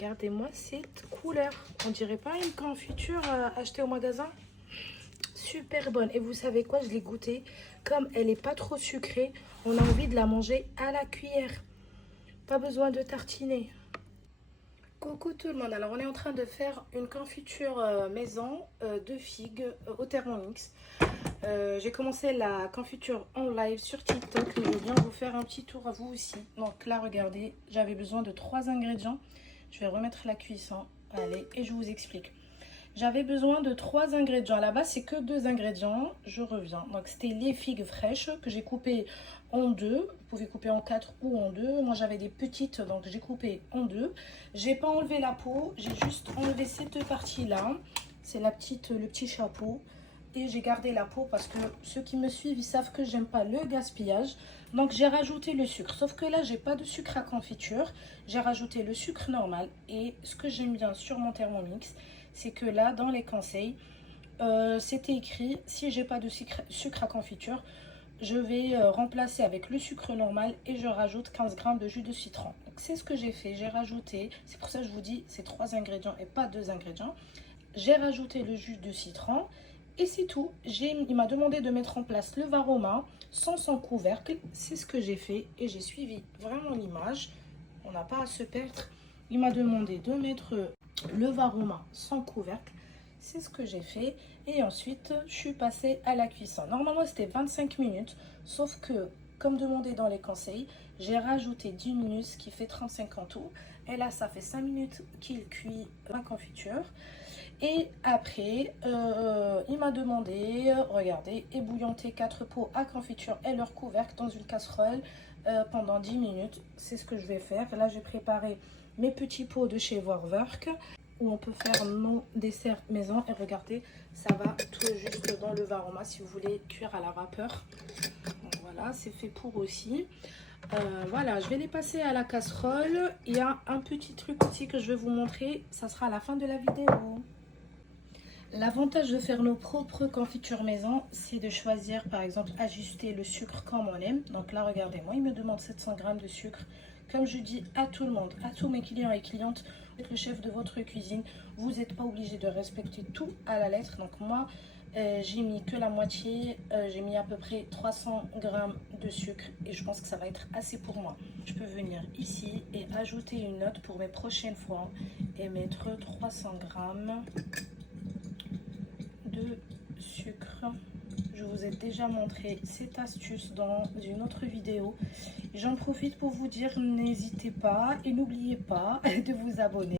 Regardez-moi cette couleur. On dirait pas une confiture achetée au magasin? Super bonne. Et vous savez quoi? Je l'ai goûtée. Comme elle n'est pas trop sucrée, on a envie de la manger à la cuillère. Pas besoin de tartiner. Coucou tout le monde. Alors on est en train de faire une confiture maison de figues au Thermomix. J'ai commencé la confiture en live sur TikTok, mais je viens vous faire un petit tour à vous aussi. Donc là, regardez, j'avais besoin de 3 ingrédients. Je vais remettre la cuisson. Allez, et je vous explique. J'avais besoin de 3 ingrédients. À la base, c'est que 2 ingrédients. Je reviens. Donc, c'était les figues fraîches que j'ai coupées en deux. Vous pouvez couper en 4 ou en 2. Moi, j'avais des petites, donc j'ai coupé en 2. J'ai pas enlevé la peau. J'ai juste enlevé cette partie-là. C'est le petit chapeau. Et j'ai gardé la peau parce que ceux qui me suivent, ils savent que j'aime pas le gaspillage. Donc, j'ai rajouté le sucre. Sauf que là, j'ai pas de sucre à confiture. J'ai rajouté le sucre normal. Et ce que j'aime bien sur mon Thermomix, c'est que là, dans les conseils, c'était écrit, si j'ai pas de sucre à confiture, je vais remplacer avec le sucre normal et je rajoute 15 grammes de jus de citron. Donc, c'est ce que j'ai fait, j'ai rajouté, c'est pour ça que je vous dis, c'est 3 ingrédients et pas 2 ingrédients. J'ai rajouté le jus de citron et c'est tout. Il m'a demandé de mettre en place le varoma sans son couvercle. C'est ce que j'ai fait et j'ai suivi vraiment l'image. On n'a pas à se perdre. Il m'a demandé de mettre le varoma sans couvercle. C'est ce que j'ai fait. Et ensuite, je suis passée à la cuisson. Normalement, c'était 25 minutes. Sauf que, comme demandé dans les conseils, j'ai rajouté 10 minutes, ce qui fait 35 en tout. Et là, ça fait 5 minutes qu'il cuit ma confiture. Et après, il m'a demandé, regardez, ébouillanter 4 pots à confiture et leur couvercle dans une casserole pendant 10 minutes. C'est ce que je vais faire. Là, j'ai préparé mes petits pots de chez Vorwerk où on peut faire nos desserts maison. Et regardez, ça va tout juste dans le varoma si vous voulez cuire à la vapeur. Donc voilà, c'est fait pour aussi. Voilà, je vais les passer à la casserole. Il y a un petit truc aussi que je vais vous montrer. Ça sera à la fin de la vidéo. L'avantage de faire nos propres confitures maison, c'est de choisir, par exemple, ajuster le sucre comme on aime. Donc là, regardez, moi, il me demande 700 grammes de sucre. Comme je dis à tout le monde, à tous mes clients et clientes, vous êtes le chef de votre cuisine. Vous n'êtes pas obligé de respecter tout à la lettre. Donc moi, j'ai mis que la moitié. J'ai mis à peu près 300 grammes de sucre et je pense que ça va être assez pour moi. Je peux venir ici et ajouter une note pour mes prochaines fois et mettre 300 grammes de sucre. Je vous ai déjà montré cette astuce dans une autre vidéo. J'en profite pour vous dire, n'hésitez pas et n'oubliez pas de vous abonner.